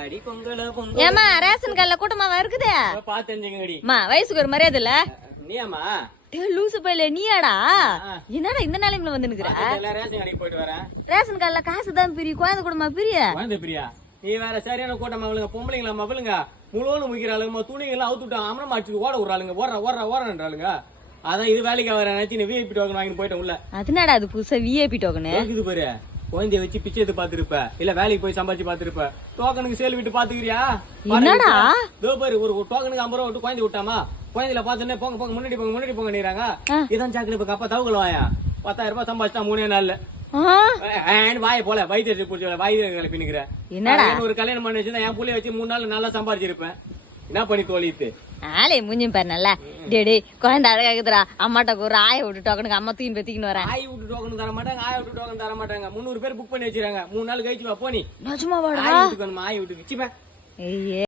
அடி பொங்கல ஏமா ரேஷன் கார்டுல கூட்டமாவா இருக்குதே பாத்துங்கடி வயசுக்கு ஒரு மரியாதை இல்ல நீயாமா லூசு பையில நீயாடா என்னடா இந்த நிலைமையில வந்து நிக்கிற ரேஷன் கடைக்கு போயிட்டு வரேன் ரேஷன் கார்டுல காசு தான் பிரி குழந்தை கூடமா பிரிய குழந்தை பிரியா நீ வேற சரியான கூட்டம் அவளுங்க பொம்பளைங்களா மகளுங்க முழுவதும் முக்கிற துணிங்கெல்லாம் அவுத்துட்டு அமரம் அடிச்சு ஓட விடுறாளுங்க ஓடுறாளுங்க அதான் இது வேலைக்கு வர நினைச்சு நீ விஐபி டோக்கன் வாங்கி போயிட்டேன் உள்ள அதனாடா அது புதுசா விஐபி டோக்கனு இது பாரு குழந்தைய வச்சு பிச்சை எடுத்து பாத்துருப்ப இல்ல வேலைக்கு போய் சம்பாதிச்சு பாத்துருப்ப டோக்கனுக்கு சேல் விட்டு பாத்துக்கிறியா என்னடா இதோ பாரு ஒரு டோக்கனுக்கு 50 ரூபா விட்டு குழந்தை விட்டாமா குழந்தைல பாத்துனே போங்க போங்க முன்னாடி போங்க நீராங்க இதான் சாக்கல இப்ப அப்பா தவக்கல வாயா 10,000 ரூபாய் சம்பாதிச்சா 3 நாள்ல வாய போல வயிற்று புடிச்ச வயிறு பின்னுக்கிற என்னடா ஒரு கல்யாணம் பண்ணி வச்சிருந்தா என் புள்ளைய வச்சு 3 நாள் நல்லா சம்பாதிச்சிருப்பேன் என்ன பண்ணி தோழித்து ஆளே முஞ்சும் பாரு நல்லா டேடே குழந்தை அழகாக்குதுரா அம்மாட்ட ஒரு ஆய விட்டு டோக்கனுக்கு அம்மா தூக்கி தூக்கின்னு வரேன் ஆய் விட்டு டோக்கன் தர மாட்டாங்க ஆய விட்டு டோக்கன் தர மாட்டாங்க 300 பேர் புக் பண்ணி வச்சிருக்காங்க 3 நாள் கழிச்சு வா போனி நிஜமாவாடா ஆய் விட்டு ஆய் விட்டு வச்சுப்பேன் ஐயே